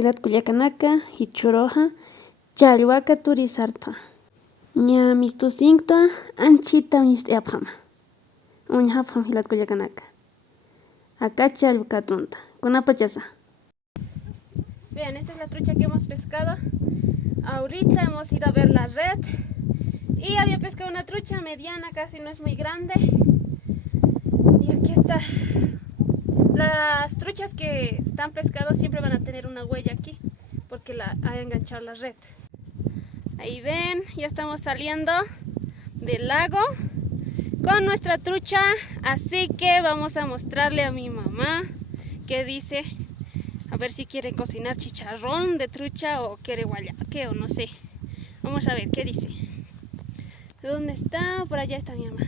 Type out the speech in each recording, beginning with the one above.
hilat kullakanaka hichuroja challwaka turisarta ña mistusinta anchita uñist'apjama uñajapjam hilat kullakanaka acá challwa katunta kunapachasa. Vean, esta es la trucha que hemos pescado. Ahorita hemos ido a ver la red y había pescado una trucha mediana, casi no es muy grande. Y aquí está. Las truchas que están pescadas siempre van a tener una huella aquí porque la ha enganchado la red. Ahí ven, ya estamos saliendo del lago con nuestra trucha, así que vamos a mostrarle a mi mamá qué dice. A ver si quiere cocinar chicharrón de trucha o quiere guayaque o no sé. Vamos a ver qué dice. ¿Dónde está? Por allá está mi mamá.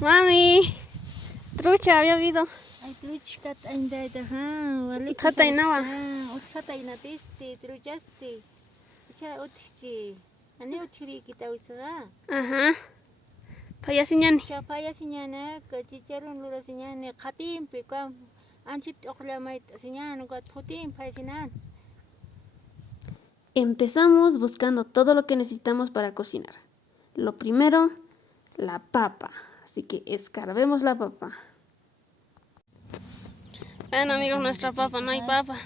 Mami, trucha había habido. Ay, trucha katay ha, wali Katay nawa. katay na tiste, truchaste. Echa utichi. Ani utiri kita utsa. Ajá. Payasiñani. Chapaya siñana, chicharrón lura siñana, katim pekam. Empezamos buscando todo lo que necesitamos para cocinar. Lo primero, la papa. Así que escarbemos la papa. Ven amigos, nuestra papa, no hay papa.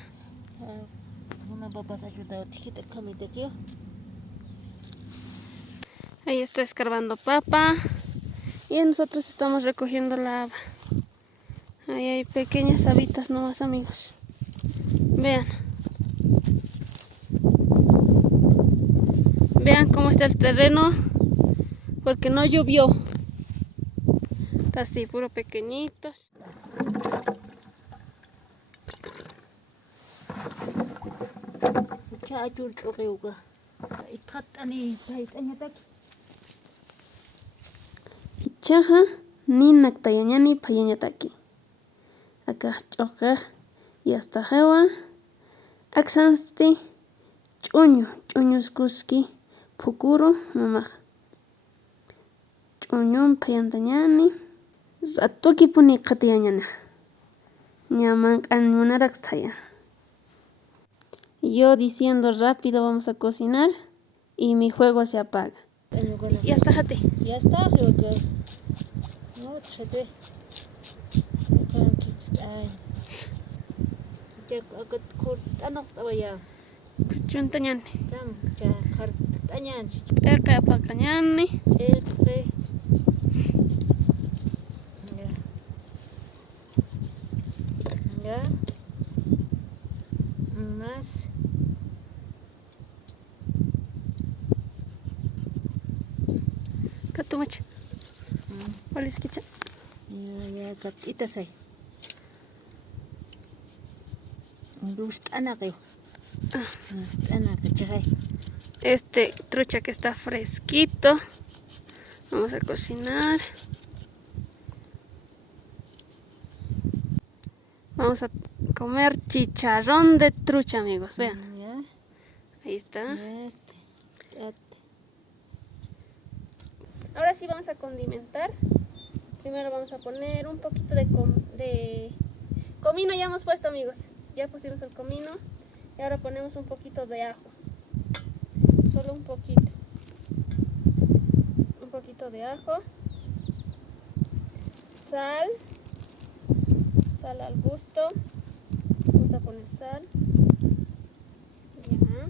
Una papa se ha ayudado, Ahí está escarbando papa. Y nosotros estamos recogiendo la haba. Ahí hay pequeñas habitas nomás, amigos. Vean. Vean cómo está el terreno. Porque no llovió. Está así, puro pequeñitos. Ichaja ni naktayañani payañataki. Acá chocar y hasta jewa axansti chuñuskuski pukuro mamá chuñun payantañani ratuki puni qatiyañana ñaman k'anmunaraqstaya. Yo diciendo rápido vamos a cocinar y mi juego se apaga. Ya está, jate. Ya está, no, chate. Chuntañani. Eka apakañani. Ya. Más. Katumach. ¿Cuál es kicha? Ya, katita say. Este trucha que está fresquito. Vamos a cocinar. Vamos a comer chicharrón de trucha, amigos. Vean. Ahí está. Ahora sí vamos a condimentar. Primero vamos a poner un poquito de comino. Ya hemos puesto, amigos. Ya pusimos el comino. Y ahora ponemos un poquito de ajo. Solo un poquito. Un poquito de ajo. Sal. Sal al gusto. Vamos a poner sal. Ya.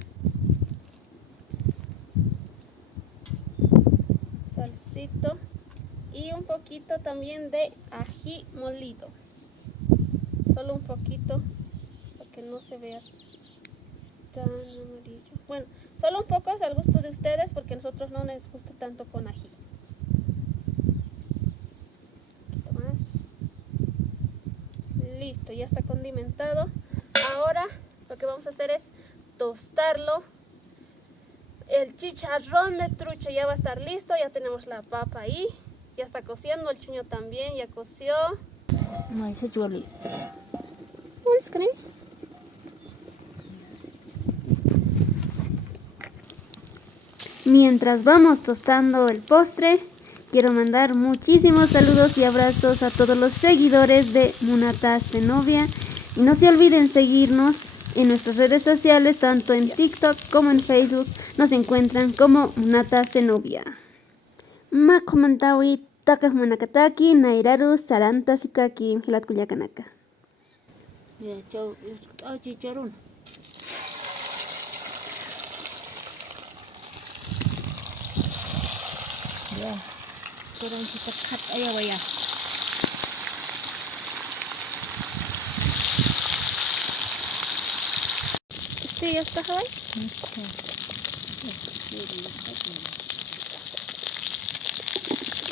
Salsito. Y un poquito también de ají molido. Solo un poquito. Para que no se vea tan amarillo. Bueno, solo un poco es al gusto de ustedes porque a nosotros no nos gusta tanto con ají. Un poquito más. Listo, ya está condimentado. Ahora lo que vamos a hacer es tostarlo. El chicharrón de trucha ya va a estar listo. Ya tenemos la papa ahí. Ya está cociendo. El chuño también ya coció. Mientras vamos tostando el postre, quiero mandar muchísimos saludos y abrazos a todos los seguidores de Munata Novia Y no se olviden seguirnos en nuestras redes sociales, tanto en TikTok como en Facebook. Nos encuentran como Munata Zenobia. Ma comentawi takah manakataki nairaru saranta sukaki hilat kuliakanaka. Ya, chau, chicharrón. Ya, kurang kita cut aja ya. ¿Sí ya está, Javi?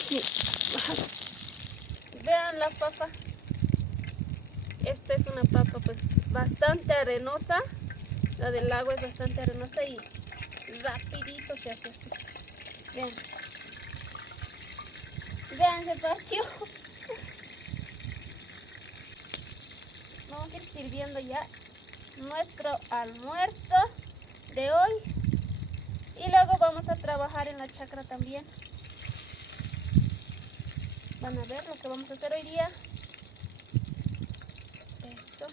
Sí. Vean la papa. Esta es una papa pues bastante arenosa. La del agua es bastante arenosa y rapidito se hace esto. Vean. Vean, se partió. Vamos a ir sirviendo ya nuestro almuerzo de hoy. Y luego vamos a trabajar en la chacra también. Van a ver lo que vamos a hacer hoy día. Esto.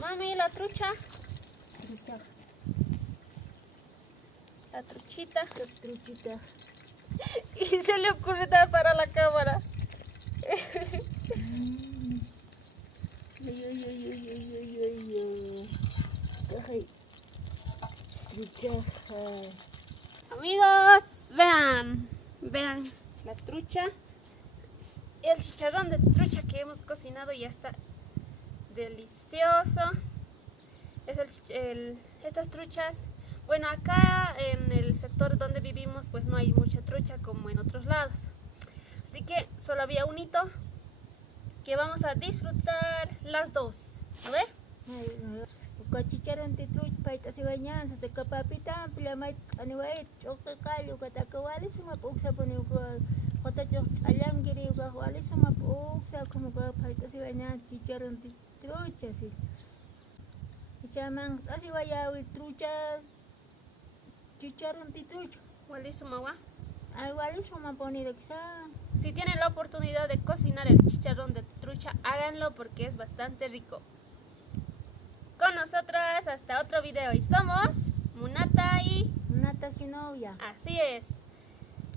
Mami, la trucha. La truchita. La truchita. Y se le ocurre dar para la cámara. Amigos, vean la trucha. El chicharrón de trucha que hemos cocinado ya está delicioso. Estas truchas, bueno, acá en el sector donde vivimos pues no hay mucha trucha como en otros lados. Así que solo había un hito que vamos a disfrutar las dos. A ver. Chicharrón de trucha, paita si bañan, se seca papita, pilamait, aniwait, chocacayo, catacawali, suma puksa pone kota choc alangiri, wali suma puksa, como paita si bañan, chicharrón de trucha, sí. Y chaman, así vaya, trucha, chicharrón de trucha. Wali sumawa. Al wali suma pone rexa. Si tienen la oportunidad de cocinar el chicharrón de trucha, háganlo porque es bastante rico. Con nosotras hasta otro video y somos Munata y Munata Zenobia. Así es.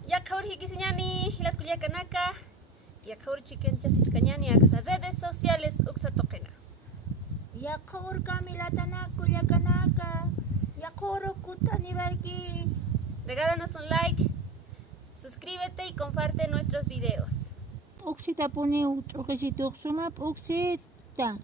Yakaur hikisiñani hilat kuliakanaka. Yakaur chikencha siskañani aksa redes sociales uksa toqena. Yakaur kamilatana kuliakanaka. Yakur kutani barki. Regálanos un like, suscríbete y comparte nuestros videos. Uksita pone uksita uksuma uksita.